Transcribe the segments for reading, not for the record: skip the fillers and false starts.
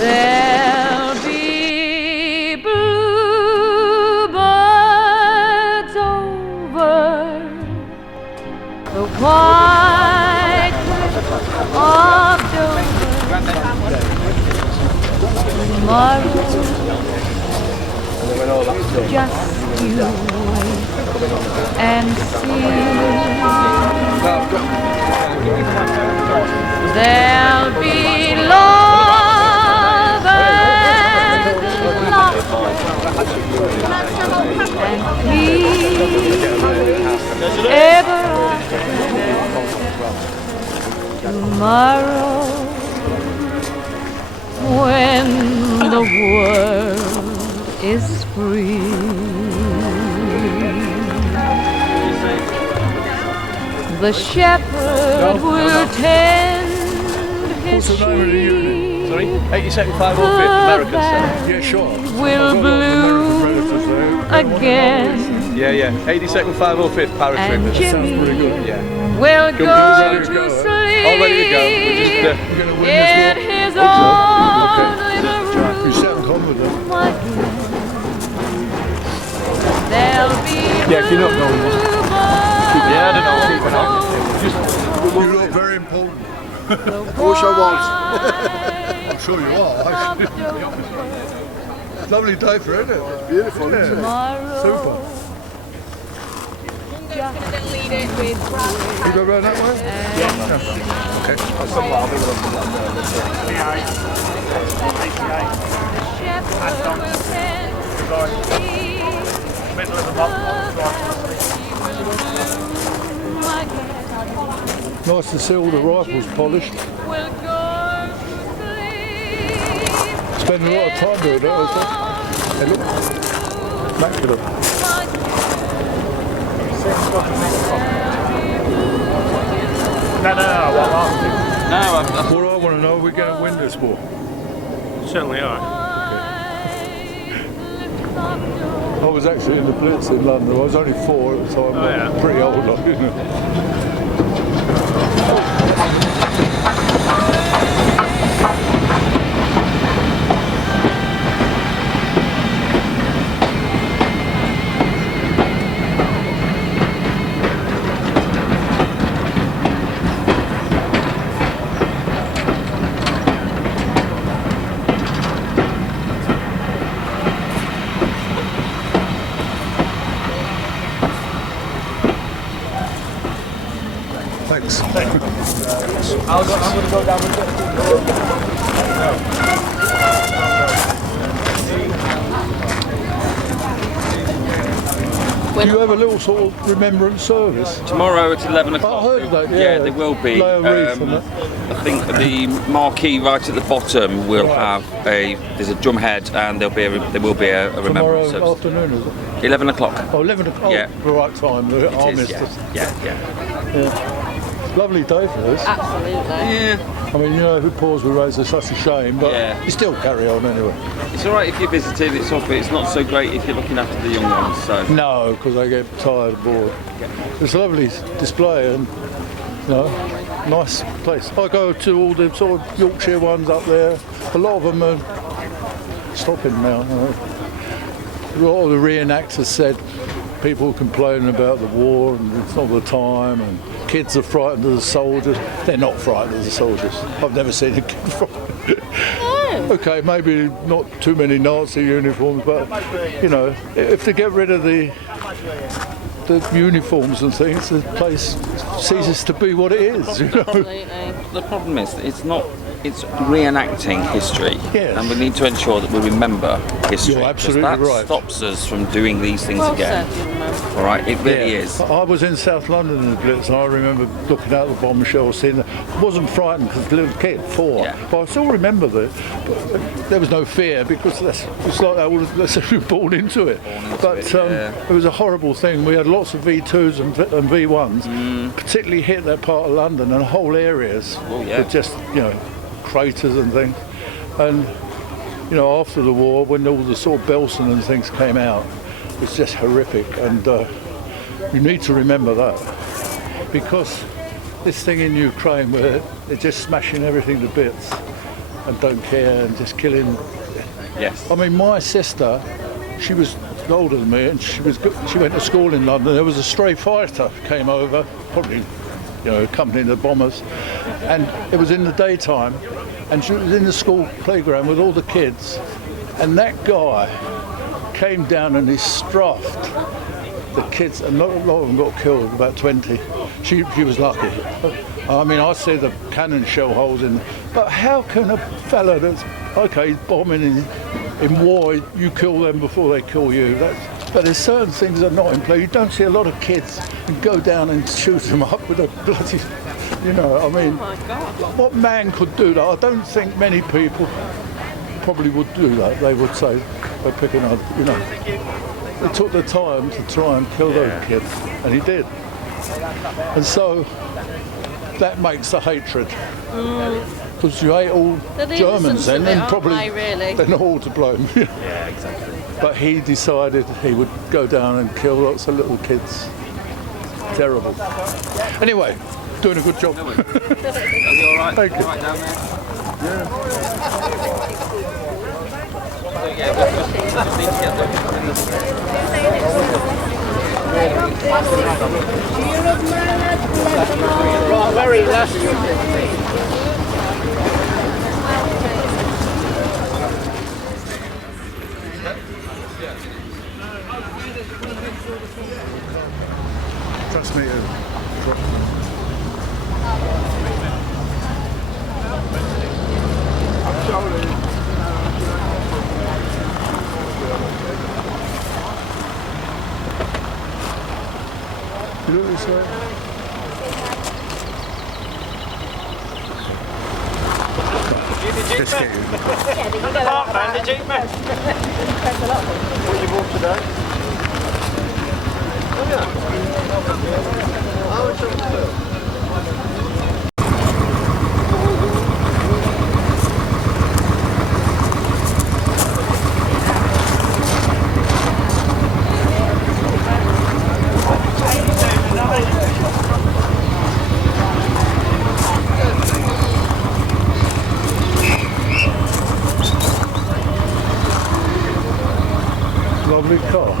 There'll be bluebirds over the white cliffs of Dover. Tomorrow, just you wait and see. There'll be love and laughter and peace ever after. Tomorrow, when the world is free, the shepherd will tend his sheep. Sorry? 82nd 505th American Center. Yeah, sure. Will bloom again. Yeah. 82nd 505th And Paratroopers. Jimmy Yeah. will go to sleep. All ready to go. We're just in his own little room. You sound confident. There'll be Yeah, if you're not going. Yeah, I don't know what's going on. You look very important. I wish I was. I'm sure you are. Lovely day for it, isn't it? It's beautiful, isn't it? Super. You go round that way? Okay. Middle of the month. Nice to see all the rifles polished. Spend a lot of time doing that, isn't it? Hey, look. Immaculate. No. What I want to know, we're going to win this war. Certainly are. I was actually in the Blitz in London. I was only 4 at the time. Oh, yeah. Pretty old, like, you know. Thanks. I'm going to go down with Do you have a little sort of remembrance service? Tomorrow at 11 o'clock. I heard that, Yeah, there will be. Lay a wreath on that. I think the marquee right at the bottom will have there's a drumhead and there will be a remembrance Tomorrow service. afternoon, is it? 11 o'clock. Oh, 11 o'clock. Yeah. The right time. I missed it. Yeah. Lovely day for this. Absolutely. Yeah. I mean, you know, if it pours with rays, it's such a shame, but you still carry on anyway. It's all right if you're visiting. It's not so great if you're looking after the young ones. So. No, because they get tired and bored. It's a lovely display and, you know, nice place. I go to all the sort of Yorkshire ones up there. A lot of them are stopping now. You know. A lot of the reenactors said people complaining about the war and it's not the time and kids are frightened of the soldiers. They're not frightened of the soldiers. I've never seen a kid frightened. Okay, maybe not too many Nazi uniforms, but, you know, if they get rid of the uniforms and things, the place ceases to be what it is, you know. The problem is, it's reenacting history, and we need to ensure that we remember history. You're absolutely that right. stops us from doing these things again. All right, it really is. I was in South London in the Blitz and I remember looking out the bomb shells, seeing that. I wasn't frightened because I was a little kid, 4, but I still remember that. There was no fear because it's like that, that's born into it. It was a horrible thing. We had lots of V2s and V1s, particularly hit that part of London and whole areas were just, you know, craters and things. And, you know, after the war, when all the sort of Belsen and things came out, it was just horrific. And you need to remember that, because this thing in Ukraine where they're just smashing everything to bits, and don't care and just killing. Yes. I mean, my sister, she was older than me, and she went to school in London. There was a stray fighter came over, probably, accompanying the bombers, and it was in the daytime, and she was in the school playground with all the kids, and that guy came down and he strafed the kids, and a lot of them got killed, about 20. She was lucky. I mean, I see the cannon shell holes in, but how can a fella that's, okay, bombing in war, you kill them before they kill you? But there's certain things that are not in play. You don't see a lot of kids and go down and shoot them up with a bloody, I mean, what man could do that? I don't think many people probably would do that. They would say, they're picking up, They took the time to try and kill those kids, and he did. And so that makes the hatred. Because you hate all Germans then, and probably they're not all to blame. Yeah, exactly. But he decided he would go down and kill lots of little kids. Terrible. Anyway, doing a good job. Are you all right? Thank you. All right down there? Right, very last. Trust me. You look this way. Let's get you. Park man, did you, man? What you bought today? Lovely car.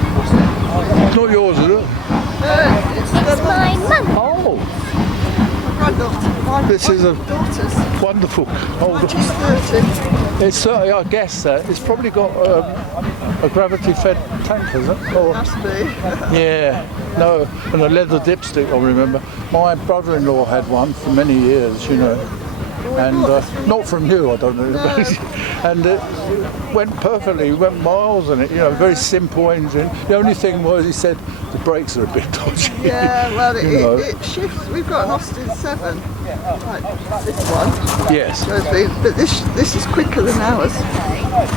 It's not yours, is it? It's my mum. Oh, Granddaughter. this is a Daughters. wonderful car. She's 30. It's certainly, I guess that it's probably got a gravity-fed tank, is it? Or, Must be. yeah, no, and a leather dipstick. I remember my brother-in-law had one for many years, and not from you, I don't know, and it went perfectly. Went miles in it, very simple engine. The only thing was, he said the brakes are a bit dodgy. Yeah, well, it shifts. We've got an Austin 7, like this one. Yes, But this is quicker than ours.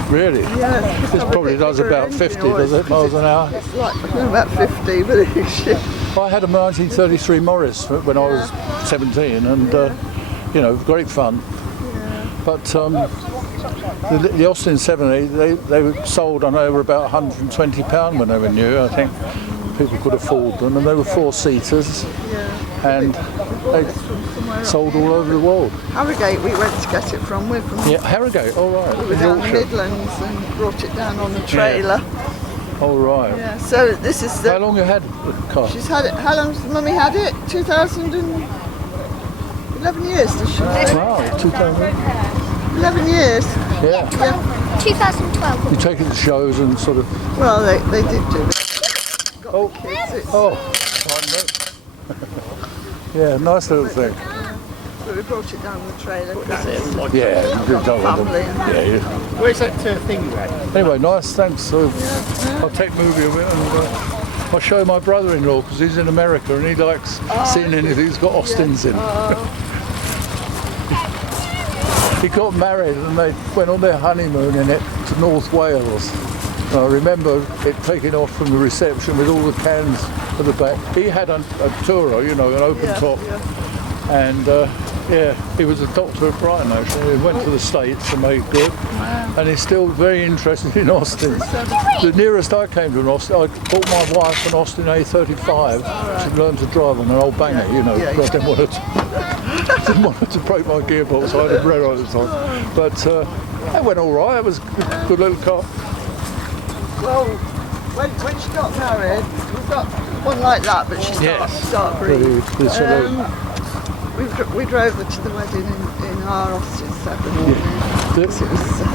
really. Yeah, This probably does about 50, does it, miles an hour? It's like about 50, but it shifts. I had a 1933 Morris when I was 17, and great fun. But the Austin 70, they were sold, I know, they were about £120 when they were new. I think people could afford them, and they were four-seaters, and they sold all over the world. Harrogate, we went to get it from. We're from Harrogate, all right. we were down the Midlands and brought it down on the trailer. All right. Yeah. So this is the. How long you had the car? She's had it. How long's Mummy had it? 2011 years. Does she? Wow, 2000. 11 years. Yeah. 2012. You take it to shows and sort of. Well, they did do it. Got the kids. It's, Yeah, nice little thing. So we brought it down the trailer. Yeah, you do Family. Yeah. Where's that thing you had? Anyway, nice, thanks. So I'll take movie of it, and I'll show my brother-in-law because he's in America and he likes seeing anything that's got Austins in. He got married and they went on their honeymoon in it to North Wales. And I remember it taking off from the reception with all the cans at the back. He had a Tourer, an open top, and Yeah, he was a doctor at Brighton actually. He went to the States and made good. And he's still very interested in Austin. The nearest I came to an Austin, I bought my wife an Austin A35 to learn to drive on an old banger, you know. I didn't want her to break my gearbox, I had a red at the time. But it went all right, it was a good little car. Well, when she got married, we've got one like that, but she's dark green. We drove her to the wedding in our Austin 7.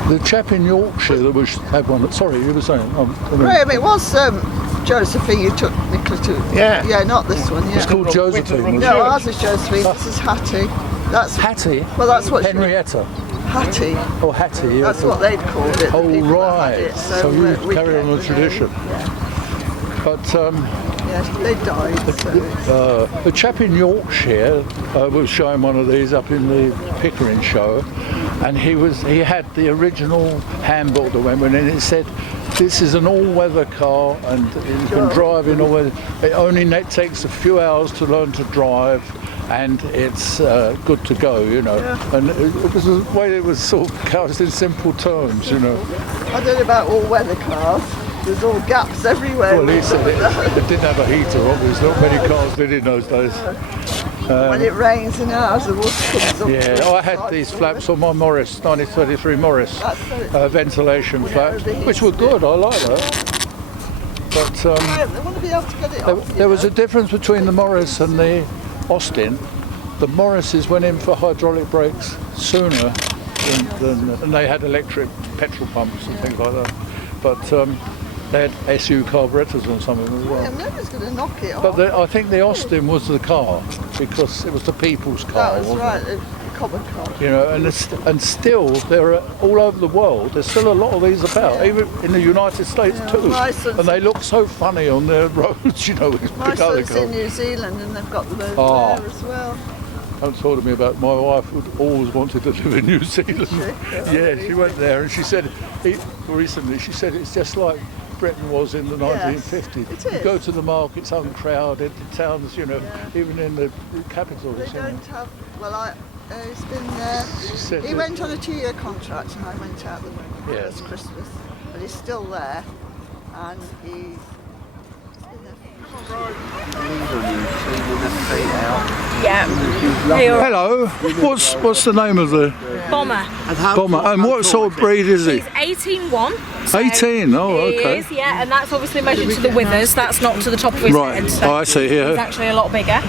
The chap in Yorkshire that had one. Sorry, you were saying. Graham, it was Josephine you took Nicola to. Yeah, not this one. Yeah. It's called Josephine. No, ours is Josephine. This is Hattie. That's Hattie. Well, that's what Henrietta. Hattie. Oh, Hattie. That's what they'd called it. Oh, right. So you carry on the tradition. But they died. So the chap in Yorkshire was showing one of these up in the Pickering show, and he had the original handbook that went with it, and it said, "This is an all-weather car, and you can drive in all weather. It only takes a few hours to learn to drive, and it's good to go, you know." And it was the way it was sort of couched in simple terms, you know. I don't know about all-weather cars. There's all gaps everywhere. Well, he said it didn't have a heater, obviously. Not many cars did in those days. When it rains in ours, the water comes up. Yeah, I had these flaps on my Morris, 1933 Morris, ventilation flaps, which were good, I like that. But They want to be able to get it off, there was a difference between the Morris and the Austin. The Morrises went in for hydraulic brakes sooner than they had electric petrol pumps and things like that. But they had SU carburetors or something as well. Yeah, nobody's going to knock it off. But I think the Austin was the car because it was the people's car. That was wasn't right, it? a common car. You know, and still there are all over the world. There's still a lot of these about, even in the United States too. And they look so funny on their roads, you know. My son's in New Zealand and they've got them over there as well. Don't talk to me about my wife would always wanted to live in New Zealand. She went there and she said recently it's just like Britain was in the 1950s. It is. You go to the markets uncrowded, the towns, you know, even in the capitals. They don't have, he's been there. He went on a 2-year contract and I went out the first Christmas. But he's still there and he's been there. Yeah. Hello. What's the name of the Bomber. bomber? And what sort of breed is he? He's 18-1. 18. Oh, okay. He is, yeah, and that's obviously measured to the withers. That's not to the top of his head. So I see here. He's actually a lot bigger.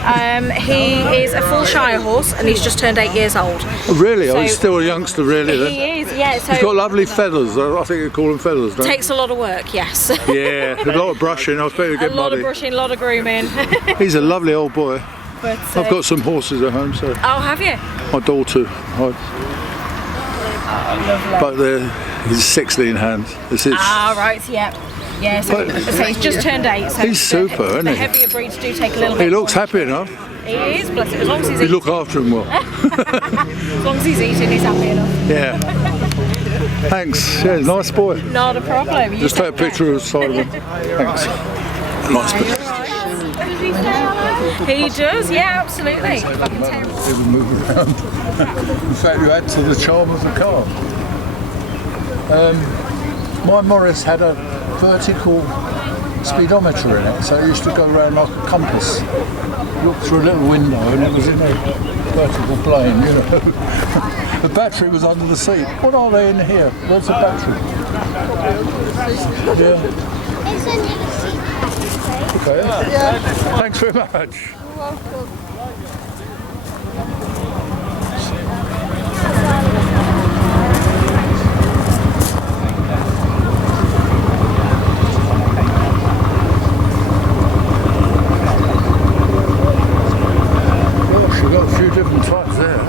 He is a full Shire horse, and he's just turned 8 years old. Really? So he's still a youngster, really. Then? He is, yeah. So he's got lovely feathers. I think you call them feathers, don't you? Takes a lot of work, yes. Yeah, a lot of brushing. I expect to get a lot muddy. of brushing, a lot of grooming. He's a lovely old boy. But, I've got some horses at home, so. Oh, have you? My daughter. But he's 16 hands. Right, yeah. Yeah, so he's just turned 8. So he's super, isn't he? The heavier breeds do take a little bit. He looks happy enough. He is, bless him, as long as he's You eating. look after him well. As long as he's eating, he's happy enough. Yeah. Thanks. Yeah, nice boy. Not a problem. Just take a picture of the side of him. Thanks. Nice boy. He does, yeah, absolutely. Fucking terrible. He was moving around. In fact, you add to the charm of the car. My Morris had a vertical speedometer in it, so it used to go around like a compass. Look through a little window and it was in a vertical plane, you know. The battery was under the seat. What are they in here? Where's the battery? Yeah. Okay. Yeah. Thanks very much. You're welcome. Gosh, you've got a few different types there.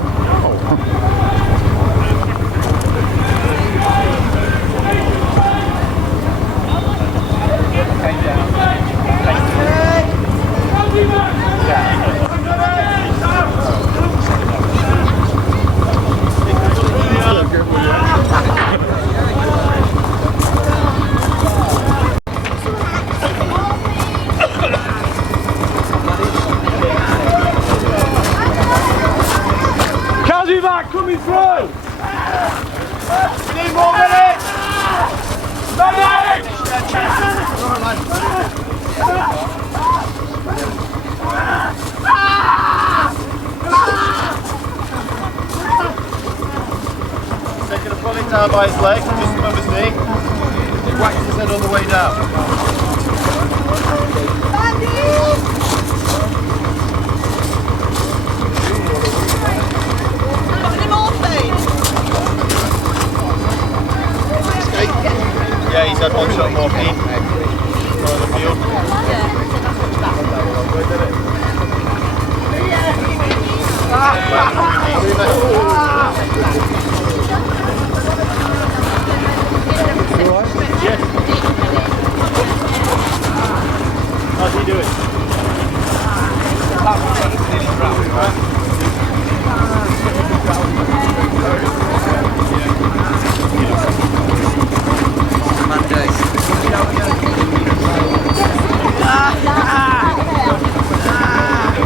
down by his leg, just above his knee. He whacked his head on the way down. Yeah, he's had one shot of morphine on the field. Yes. How's he doing?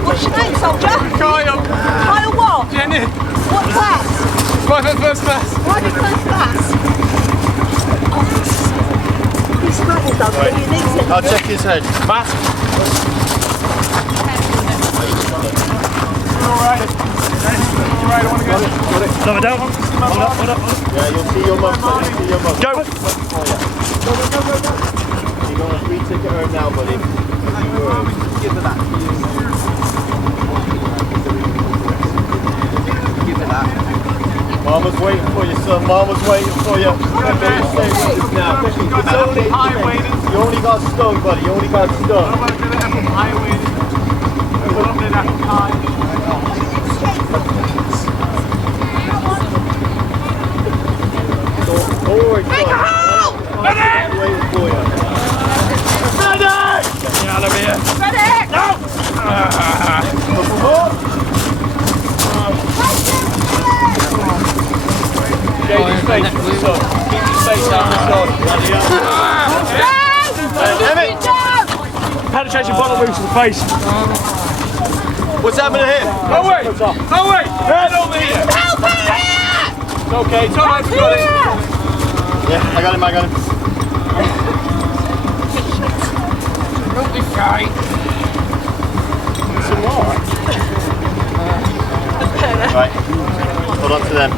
What's your name, soldier? Kyle. Kyle what? Jenny. What class? Private first class. Private first class. He's struggling though, Right. he needs it. I'll check his head. Mask. Alright, I want to go. Slow it down. Hold up. Yeah, you'll see your mum. You'll see your mum. Go. You got a free ticket home now, buddy. Give it that. Give it that. Mama's waiting for you, son. Mama's waiting for you. Stay with us now. It's only highwayed. You only got stung, buddy. You only got stung. Forward, Make a hole! waiting for you. Get me out of here. Ready? No! Couple more. Shade his face with the sun. Keep his face out the sun. Penetration bottle loose to the face. What's happening here? Oh wait! Oh wait! Head over here! Help me here! It's okay, it's alright, we got it. Yeah, I got him. Don't be shy. Some more. Right. Hold on to them.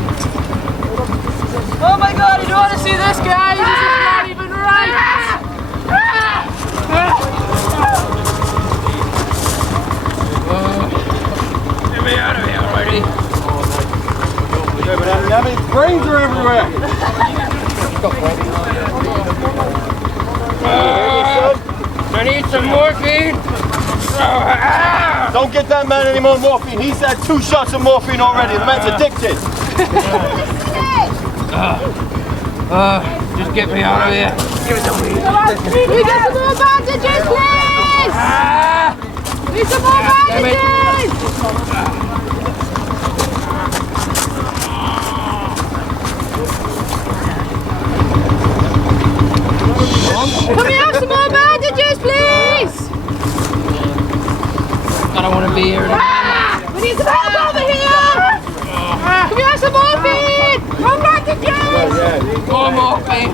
Oh my god, you don't want to see this, guys! This is not even right! Get me out of here already. Yeah, but how many brains are everywhere? I need some morphine. Don't get that man any more morphine. He's had 2 shots of morphine already. The man's addicted. Just get me out of here. Give it to me. We get some more bandages, please! We need some more bandages! Can we have some more bandages, please? I don't want to be here anymore. We need some help over here! Can we have some morphine? More bandages! More morphine.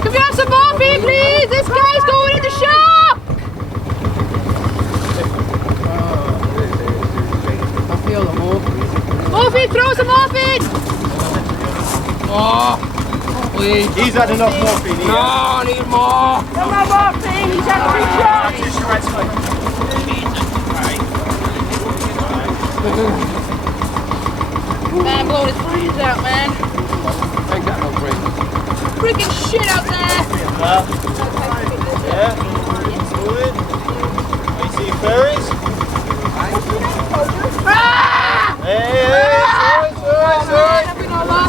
Can we have some morphine, please? This guy's going in the shop! I feel the morphine. Morphine, throw some morphine! Oh, please. He's had enough morphine. No, I need more. No more morphine, he's had 2 shots! Man, blowing his brains out, man. Ain't got no brain. Freaking shit out there! Yeah. Good. You see fairies? Hey, sorry.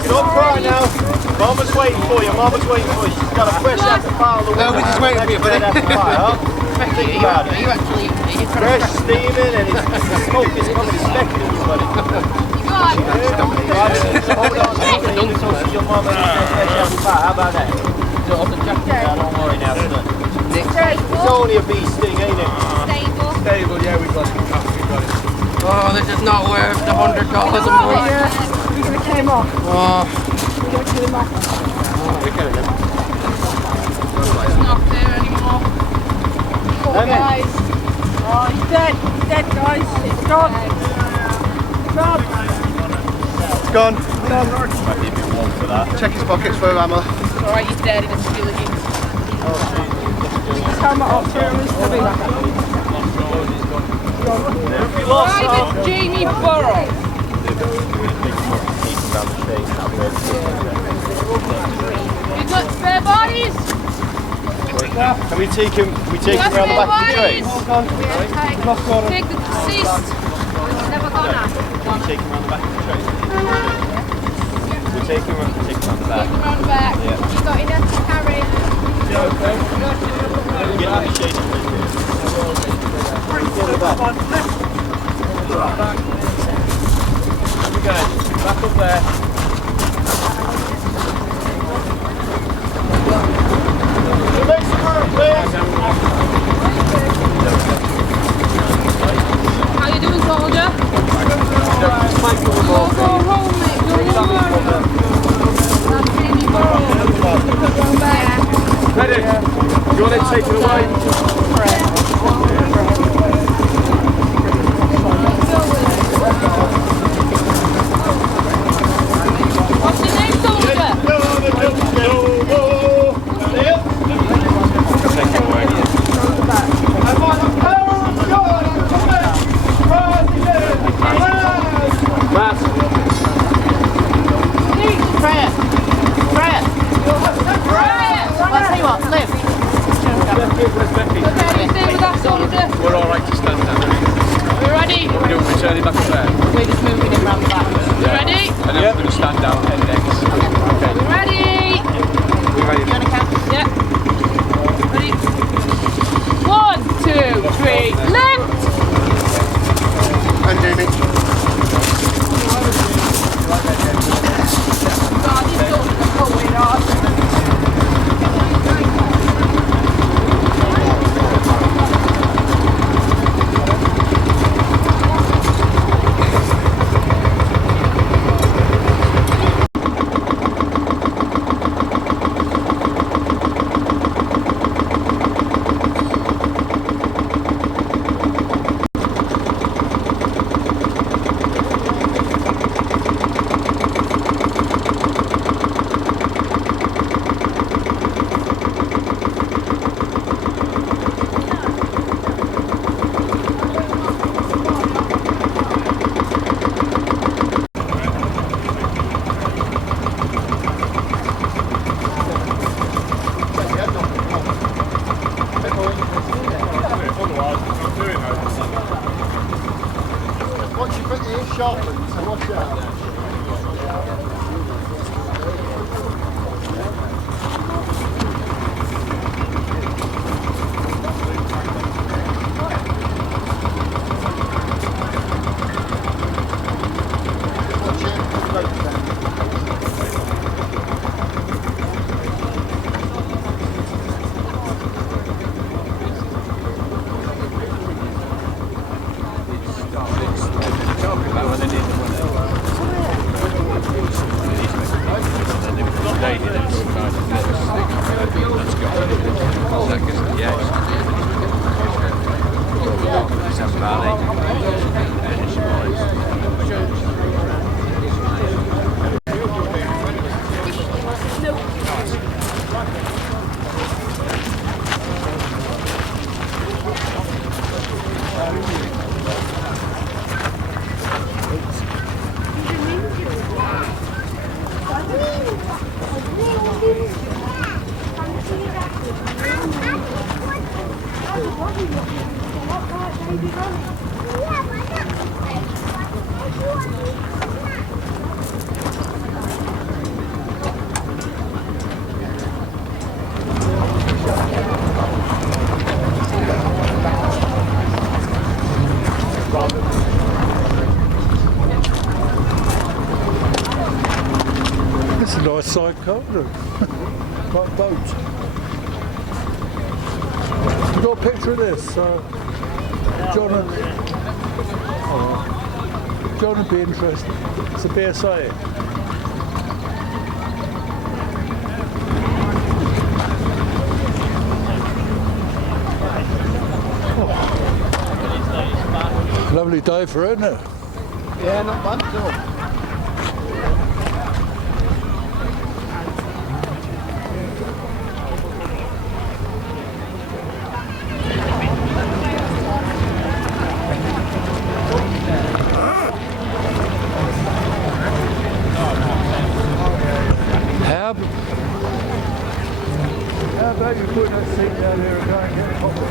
Don't cry now. Mama's waiting for you. She's got a fresh apple pie on the window. we're just waiting for you, buddy. Think about it. Are you actually Fresh, steaming, and the smoke is coming speculative, buddy. Hold on, your mama needs that fresh apple pie. How about that? Yeah, don't worry now, son. It's only a bee sting, ain't it? stable? Yeah, we got it. Oh, this is not worth the $100 a month. We're going to kill him off. Oh. We're going to kill him off. It's not there anymore. Poor guys. Oh, he's dead. He's dead, guys. It's gone. It's gone. gone. Might be a bit warm for that. Check his pockets for a hammer. Alright, he's dead, he's still again. Private Jamie Burrow. You got spare bodies? Can we take him? Can we take him around the back of the train? Take the deceased. Never gonna. Can we take him around the back of the train? We take him around the back. Take him around the back. Yeah. You got enough to carry. Get on the shade. Back up there. Make some room, please. How you doing, soldier? Go home, mate. Don't worry. That's Jamie Burrow. Run back. Ready? You want it taken away? What's your name, soldier? We're all right to stand down. We ready? What are we doing? We're turning back up there. We're just moving him round the back. You ready? And then we're going to stand down head next. Okay. You ready? We're ready. You want to count? Yeah. Ready? 1, 2, 3, lift! And Jamie. God, he's going on. Once you put the ear sharpened, so watch out. It's a nice side coat, look. Like a boat. We've got a picture of this. John would be interested. It's a BSA. Oh. Lovely day for it, isn't it? Yeah, not bad at all. maybe put that seat down there and go and get a coffee.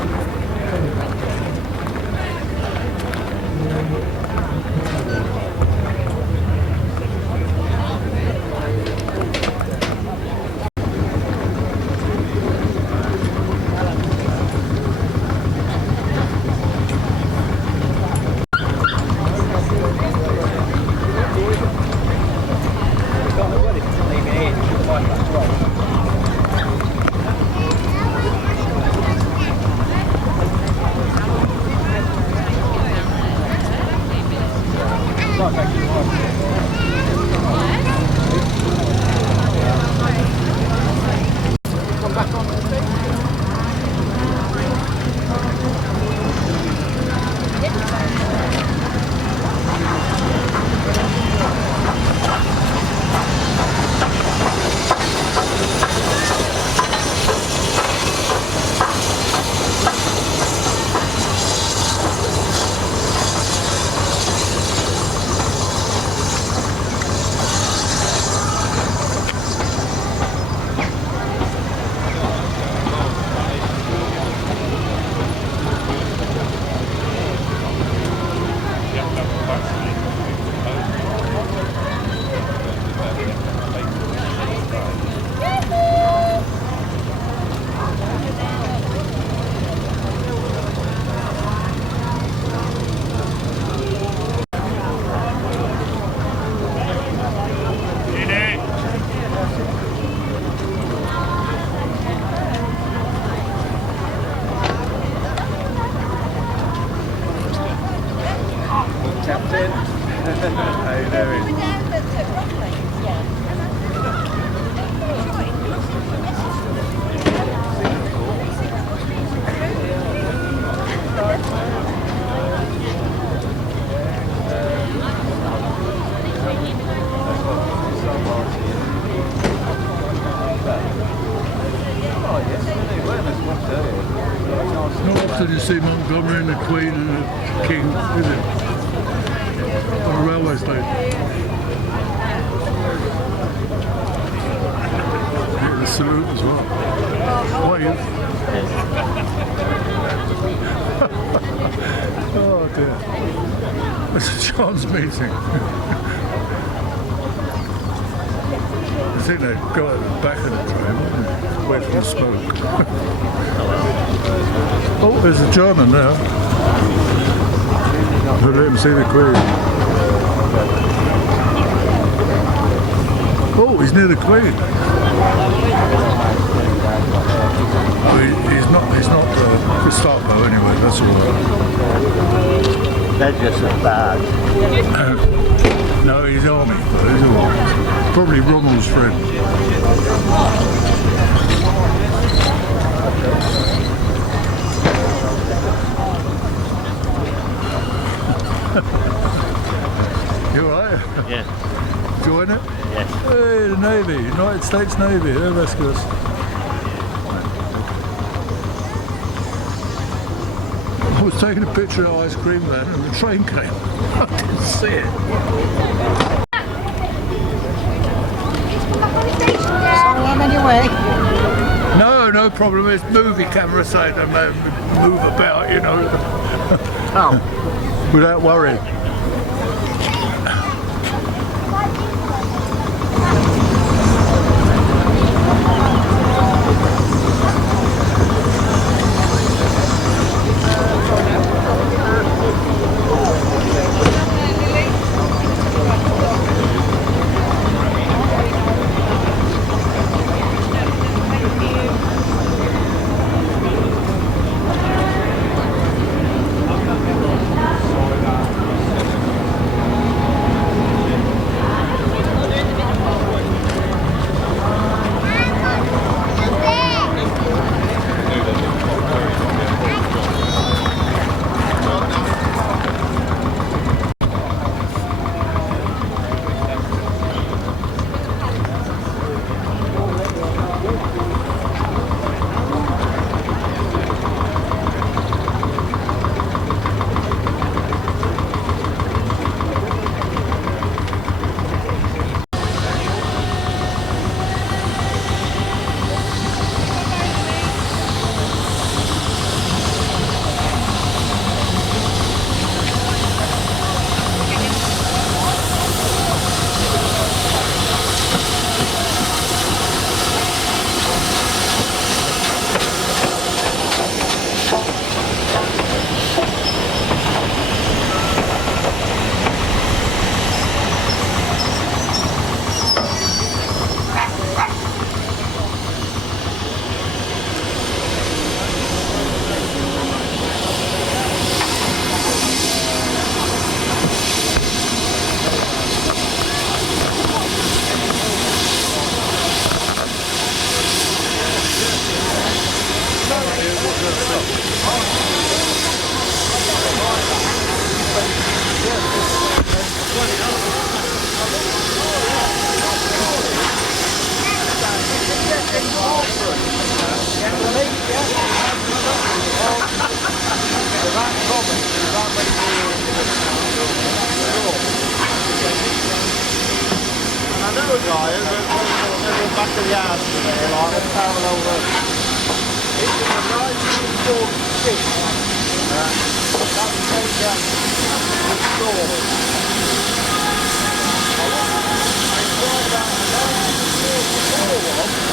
Captain. How you doing? Not often you see Montgomery and the Queen and the King, is it? On a railway station. Get the salute as well. What is? Oh dear. It's a chance meeting. I think they go at the back of the train, wouldn't they? Away from the smoke. Oh, there's a German now. Let him see the Queen. Oh, he's near the Queen. Oh, he's not Gestapo anyway, that's all right. They're just as bad. No, he's army, he's all right. Probably Rommel's friend. You alright? Yeah. Enjoying it? Yes. Hey, the Navy, United States Navy, yeah, that's good. I was taking a picture of ice cream then and the train came. I didn't see it. Sorry, I'm in your way. No, no problem. It's movie camera side and move about, you know. Oh. Without worrying. Right, we're back to the house today, like, let's parallel road. This is a 1946. That was taken down the store. I saw about a 1944 one.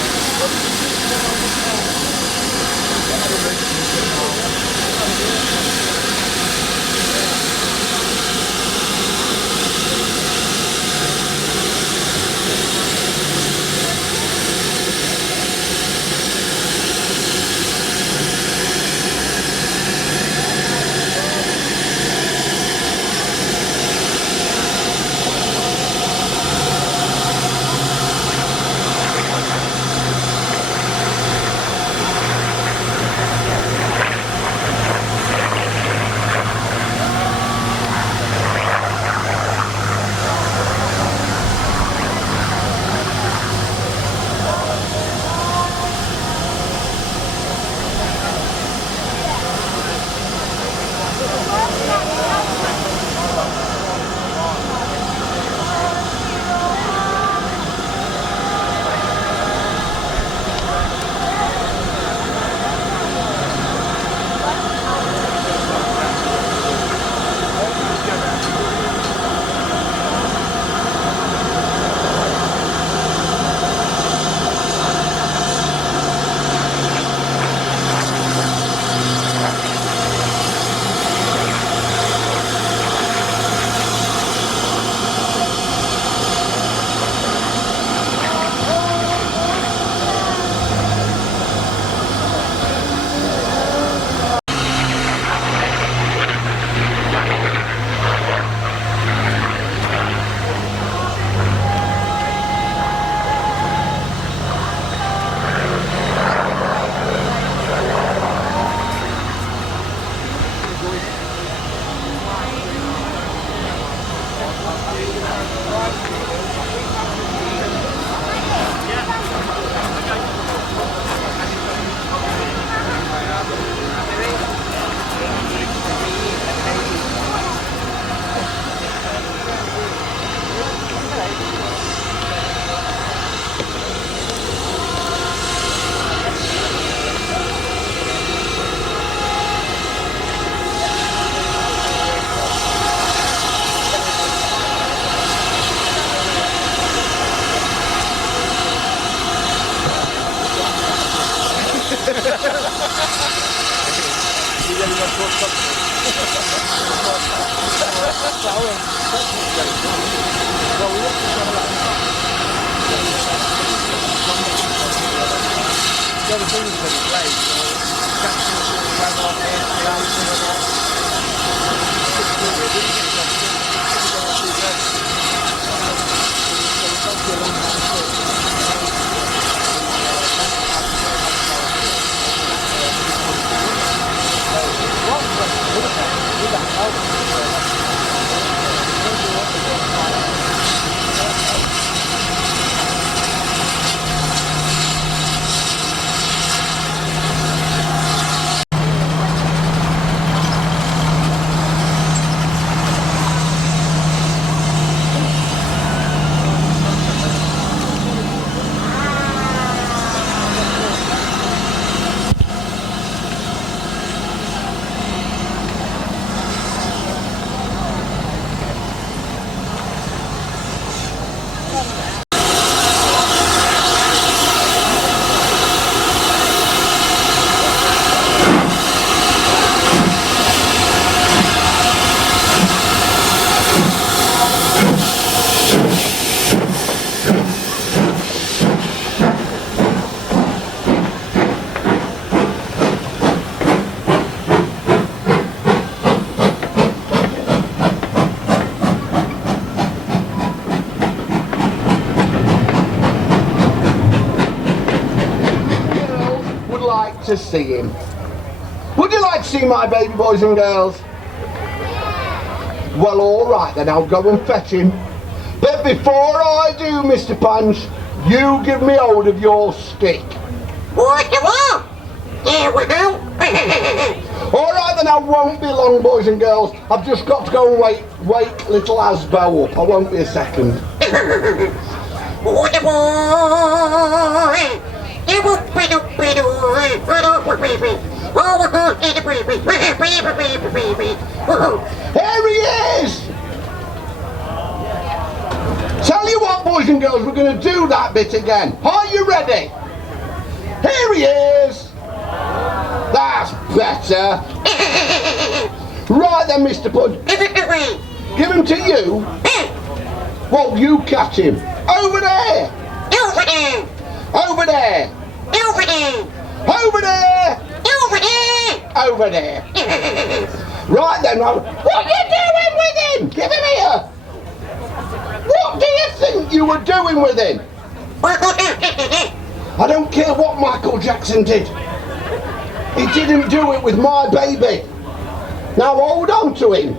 To see him. Would you like to see my baby boys and girls? Well, all right then, I'll go and fetch him. But before I do, Mr. Punch, you give me hold of your stick. What you want? Here we go. All right then, I won't be long, boys and girls. I've just got to go and wake little Asbo up. I won't be a second. Oh, the boy. Here he is! Tell you what, boys and girls, we're going to do that bit again. Are you ready? Here he is! That's better. Right then, Mr. Punch. Give him to you? Well, you catch him. Over there! Over there! Over there! Over there! Over there! Over there! Over there! Right then, what are you doing with him? Give him here! What do you think you were doing with him? I don't care what Michael Jackson did. He didn't do it with my baby. Now hold on to him.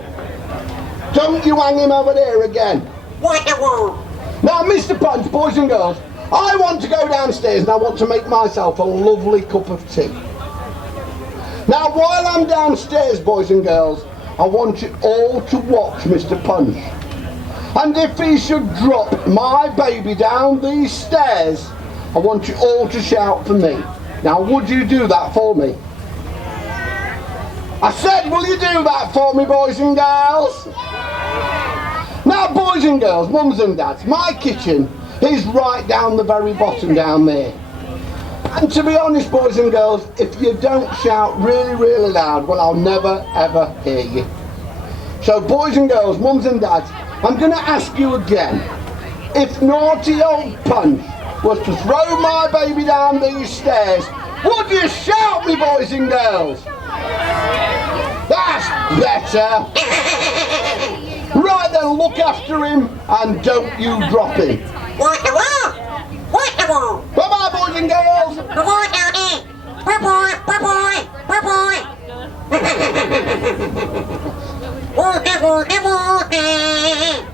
Don't you hang him over there again. Now, Mr. Punch, boys and girls, I want to go downstairs and I want to make myself a lovely cup of tea. Now, while I'm downstairs, boys and girls, I want you all to watch Mr. Punch. And if he should drop my baby down these stairs, I want you all to shout for me. Now, would you do that for me? I said, will you do that for me, boys and girls? Now, boys and girls, mums and dads, my kitchen is right down the very bottom down there. And to be honest, boys and girls, if you don't shout really, really loud, well, I'll never, ever hear you. So, boys and girls, mums and dads, I'm going to ask you again, if naughty old Punch was to throw my baby down these stairs, would you shout me, boys and girls? That's better. Right then, look after him and don't you drop him. Bye-bye, boys and girls. Bye-bye, Daddy. Bye-bye, bye-bye, bye-bye. Woogie, woogie, woogie.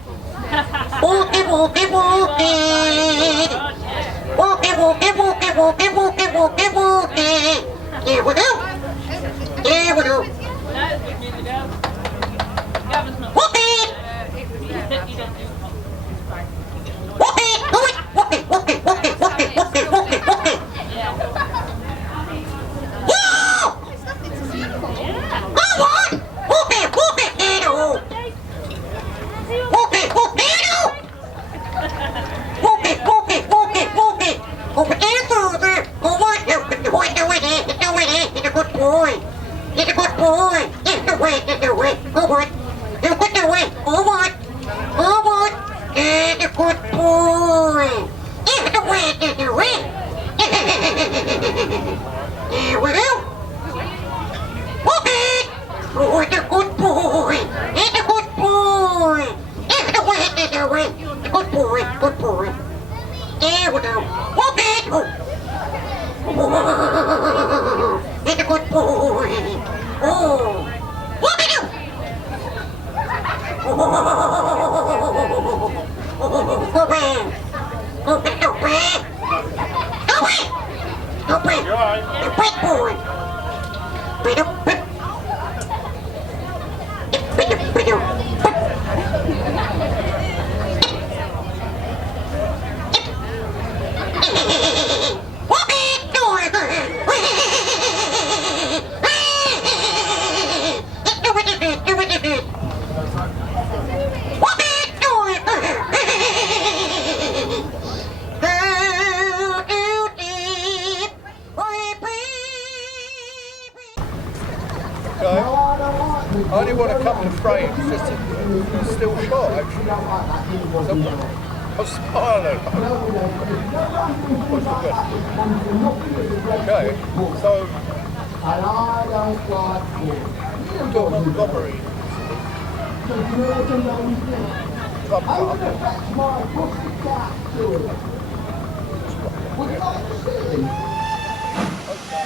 Woogie, woogie, woogie. Woogie, woogie, woogie, woogie, woogie, woogie, woogie. Here we go. Here we go. Woogie. Woogie, woogie, woogie, woogie, woogie, woogie, woogie, woogie, woogie. Woo! Go on! Woogie, woogie, edo. Woogie, woogie, edo. Woogie, woogie, woogie, woogie. Over there, father. Go on, you're the way, the way, the way, he's a good boy. He's a good boy. He's the way, the way. Go on. You're good the way. Go on. Go on. He's a good boy. He's the way, the way. Here we go. Woogie! Oh, he's a good boy. He's a good boy. He's the way, the way. Good boy, good boy. Here we go. Woogie! Oh. He's a good boy. Oh. Woogie! Oh. Go away. Go away. Go away. Go away. Go away. You big boy. Big up. Big up. Big up. I only want a couple of frames, just a still shot actually. I'm smiling. Okay, so Montgomery. Okay.